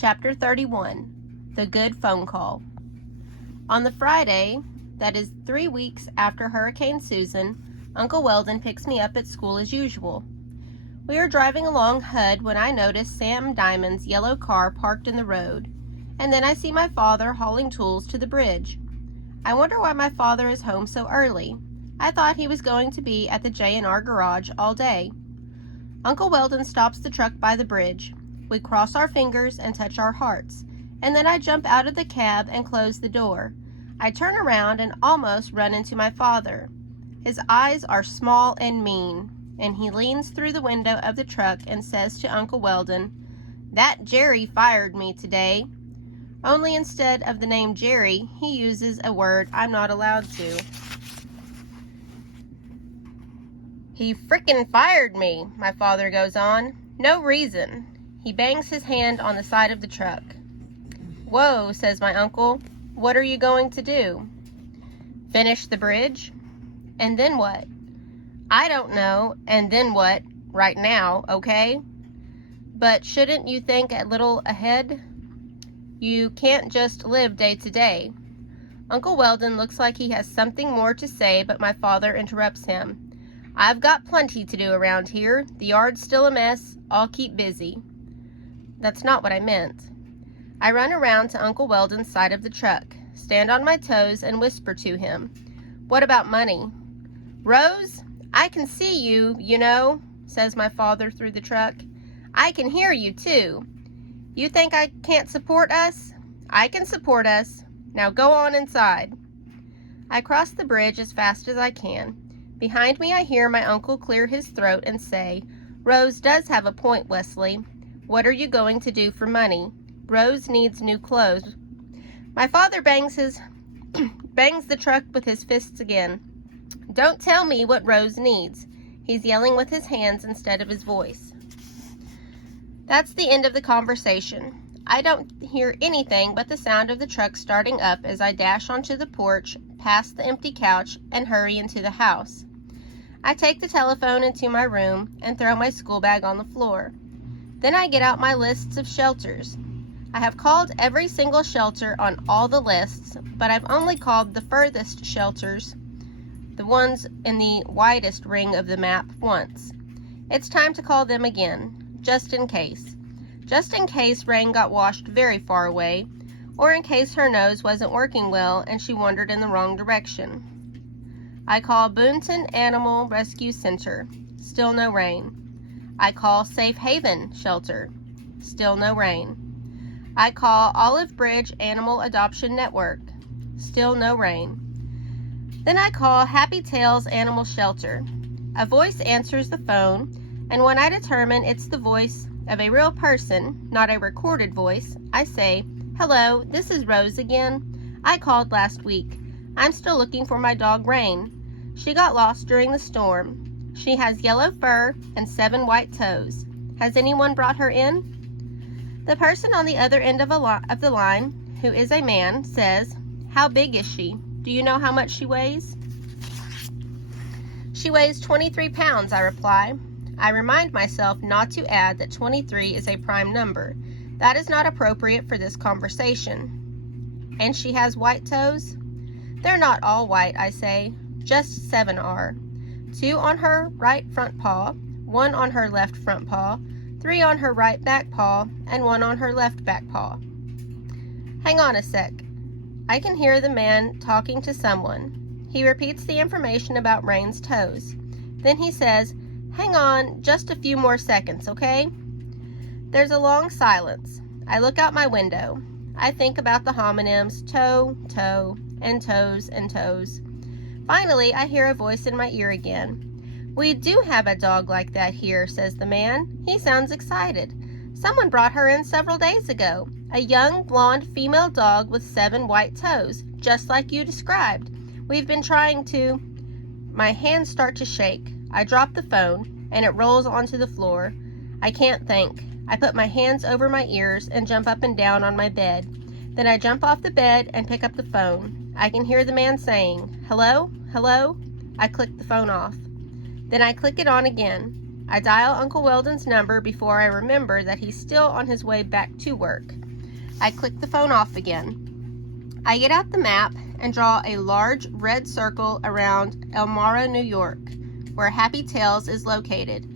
Chapter 31, The Good Phone Call. On the Friday, that is 3 weeks after Hurricane Susan, Uncle Weldon picks me up at school as usual. We are driving along Hud when I notice Sam Diamond's yellow car parked in the road, and then I see my father hauling tools to the bridge. I wonder why my father is home so early. I thought he was going to be at the J&R garage all day. Uncle Weldon stops the truck by the bridge. We cross our fingers and touch our hearts, and then I jump out of the cab and close the door. I turn around and almost run into my father. His eyes are small and mean, and he leans through the window of the truck and says to Uncle Weldon, "That Jerry fired me today." Only instead of the name Jerry, he uses a word I'm not allowed to. "He frickin' fired me," my father goes on. "No reason." He bangs his hand on the side of the truck. "Whoa," says my uncle. "What are you going to do? Finish the bridge? And then what?" "I don't know, and then what, right now, okay? But shouldn't you think a little ahead? You can't just live day to day." Uncle Weldon looks like he has something more to say, but my father interrupts him. "I've got plenty to do around here. The yard's still a mess. I'll keep busy." That's not what I meant. I run around to Uncle Weldon's side of the truck, stand on my toes, and whisper to him, "What about money?" "Rose, I can see you, you know," says my father through the truck. "I can hear you, too. You think I can't support us? I can support us. Now go on inside." I cross the bridge as fast as I can. Behind me I hear my uncle clear his throat and say, "Rose does have a point, Wesley. What are you going to do for money? Rose needs new clothes." My father bangs the truck with his fists again. "Don't tell me what Rose needs." He's yelling with his hands instead of his voice. That's the end of the conversation. I don't hear anything but the sound of the truck starting up as I dash onto the porch, past the empty couch, and hurry into the house. I take the telephone into my room and throw my school bag on the floor. Then I get out my lists of shelters. I have called every single shelter on all the lists, but I've only called the furthest shelters, the ones in the widest ring of the map, once. It's time to call them again, just in case. Just in case Rain got washed very far away, or in case her nose wasn't working well and she wandered in the wrong direction. I call Boonton Animal Rescue Center. Still no rain. I call Safe Haven Shelter. Still no rain. I call Olive Bridge Animal Adoption Network. Still no rain. Then I call Happy Tales Animal Shelter. A voice answers the phone, and when I determine it's the voice of a real person, not a recorded voice, I say, "Hello, this is Rose again. I called last week. I'm still looking for my dog Rain. She got lost during the storm. She has yellow fur and 7 white toes. Has anyone brought her in?" The person on the other end of the line, who is a man, says, "How big is she? Do you know how much she weighs?" "She weighs 23 pounds, I reply. I remind myself not to add that 23 is a prime number. That is not appropriate for this conversation. "And she has white toes?" "They're not all white," I say. "Just 7 are. 2 on her right front paw, 1 on her left front paw, 3 on her right back paw, and 1 on her left back paw." Hang on a sec. I can hear the man talking to someone. He repeats the information about Rain's toes. Then he says, "Hang on just a few more seconds, okay?" There's a long silence. I look out my window. I think about the homonyms toe, toe, and toes and toes. Finally, I hear a voice in my ear again. "We do have a dog like that here," says the man. He sounds excited. "Someone brought her in several days ago. A young, blonde female dog with 7 white toes, just like you described. We've been trying to..." My hands start to shake. I drop the phone, and it rolls onto the floor. I can't think. I put my hands over my ears and jump up and down on my bed. Then I jump off the bed and pick up the phone. I can hear the man saying, "Hello? Hello?" I click the phone off. Then I click it on again. I dial Uncle Weldon's number before I remember that he's still on his way back to work. I click the phone off again. I get out the map and draw a large red circle around Elmira, New York, where Happy Tales is located.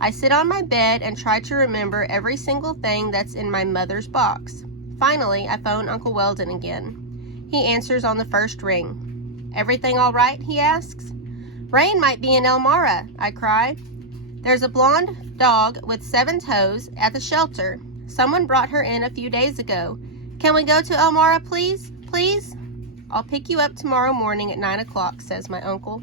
I sit on my bed and try to remember every single thing that's in my mother's box. Finally, I phone Uncle Weldon again. He answers on the first ring. "Everything all right?" he asks. "Rain might be in Elmira," I cry. "There's a blonde dog with 7 toes at the shelter. Someone brought her in a few days ago. Can we go to Elmira, please? Please?" "I'll pick you up tomorrow morning at 9 o'clock, says my uncle.